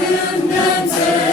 Gönlümden sen